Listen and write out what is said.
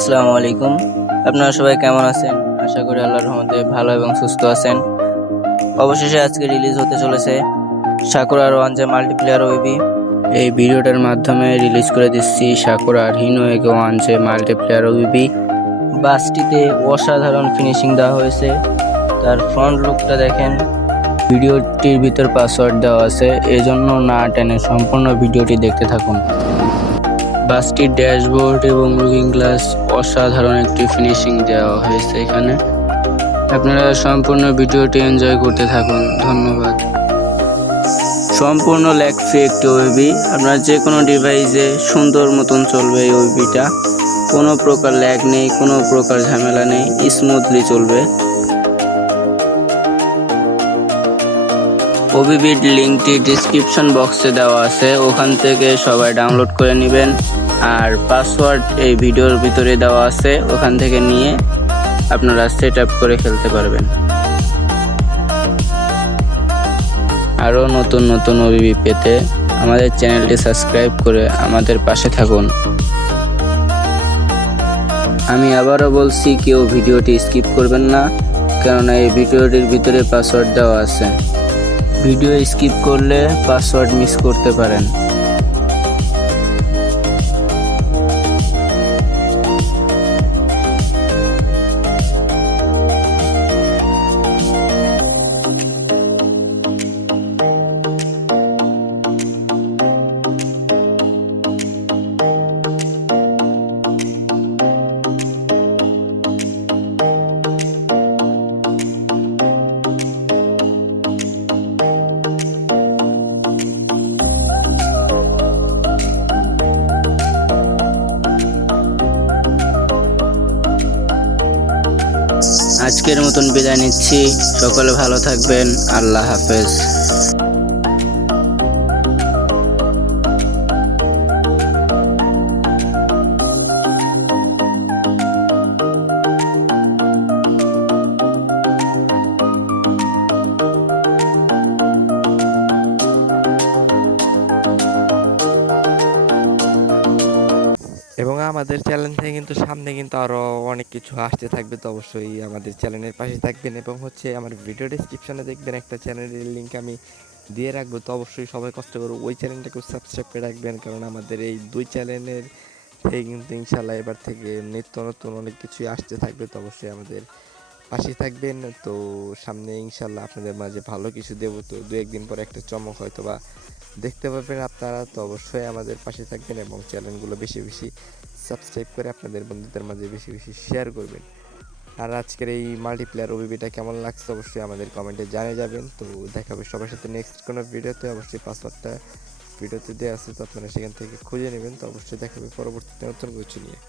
আসসালামু আলাইকুম। আপনারা সবাই কেমন আছেন? আশা করি আল্লাহর রহমতে ভালো এবং সুস্থ আছেন। অবশেষে আজকে রিলিজ হতে চলেছে সাকুরার ওয়ানজে মাল্টিপ্লেয়ার ওয়েবি। এই ভিডিওটার মাধ্যমে রিলিজ করে দিচ্ছি সাকুরার হিনোয়েগে ওয়ানজে মাল্টিপ্লেয়ার ওয়েবি। বাসটিতে অসাধারণ ফিনিশিং দেওয়া হয়েছে। তার ফ্রন্ট লুকটা দেখেন। ভিডিওটির ভিতর পাসওয়ার্ড দেওয়া আছে, এজন্য না টেনে সম্পূর্ণ ভিডিওটি দেখতে থাকুন। বাসটির ড্যাশবোর্ড এবং লুকিং গ্লাস অসাধারণ একটি ফিনিশিং দেওয়া হয়েছে এখানে। আপনারা সম্পূর্ণ ভিডিওটি এনজয় করতে থাকুন। ধন্যবাদ। সম্পূর্ণ ল্যাগ ফ্রি একটি ওয়েবি, আপনার যে কোনো ডিভাইসে সুন্দর মতন চলবে এই ওয়েবিটা। কোনো প্রকার ল্যাগ নেই, কোনো প্রকার ঝামেলা নেই, স্মুথলি চলবে। ওবিবির লিঙ্কটি ডিসক্রিপশন বক্সে দেওয়া আছে, ওখান থেকে সবাই ডাউনলোড করে নেবেন। আর পাসওয়ার্ড এই ভিডিওর ভিতরে দেওয়া আছে, ওখান থেকে নিয়ে আপনারা সেট আপ করে খেলতে পারবেন। আরও নতুন নতুন ওবিবি পেতে আমাদের চ্যানেলটি সাবস্ক্রাইব করে আমাদের পাশে থাকুন। আমি আবারও বলছি, কেউ ভিডিওটি স্কিপ করবেন না, কেননা এই ভিডিওটির ভিতরে পাসওয়ার্ড দেওয়া আছে। ভিডিও স্কিপ করলে পাসওয়ার্ড মিস করতে পারেন। আজকের মতন বিদায় নিচ্ছি। সকলে ভালো থাকবেন। আল্লাহ হাফেজ। এবং আমাদের চ্যানেল থেকে কিন্তু সামনে কিন্তু আরও অনেক কিছু আসতে থাকবে, তো অবশ্যই আমাদের চ্যানেলের পাশে থাকবেন। এবং আমার ভিডিও ডিসক্রিপশনে দেখবেন একটা চ্যানেলের লিঙ্ক আমি দিয়ে রাখবো, তো অবশ্যই সবাই কষ্ট করে ওই চ্যানেলটাকেও সাবস্ক্রাইব করে রাখবেন, কারণ আমাদের এই দুই চ্যানেলের থেকে কিন্তু ইনশাল্লাহ এবার থেকে নিত্য নতুন অনেক কিছুই আসতে থাকবে, তো অবশ্যই আমাদের পাশে থাকবেন। তো সামনে ইনশাল্লাহ আপনাদের মাঝে ভালো কিছু দেবো, তো দু একদিন পরে একটা চমক হয়তো বা দেখতে পাবেন আপনারা। তো অবশ্যই আমাদের পাশে থাকবেন এবং চ্যানেলগুলো বেশি বেশি সাবস্ক্রাইব করে আপনাদের বন্ধুদের মাঝে বেশি বেশি শেয়ার করবেন। আর আজকের এই মাল্টিপ্লেয়ার ওবিবিটা কেমন লাগছে অবশ্যই আমাদের কমেন্টে জানিয়ে যাবেন। তো দেখা হবে সবার সাথে নেক্সট কোনো ভিডিওতে। অবশ্যই পাসওয়ার্ডটা ভিডিওতে দেওয়া আছে, তো আপনারা সেখান থেকে খুঁজে নেবেন। তো অবশ্যই দেখা হবে পরবর্তীতে নতুন কিছু নিয়ে।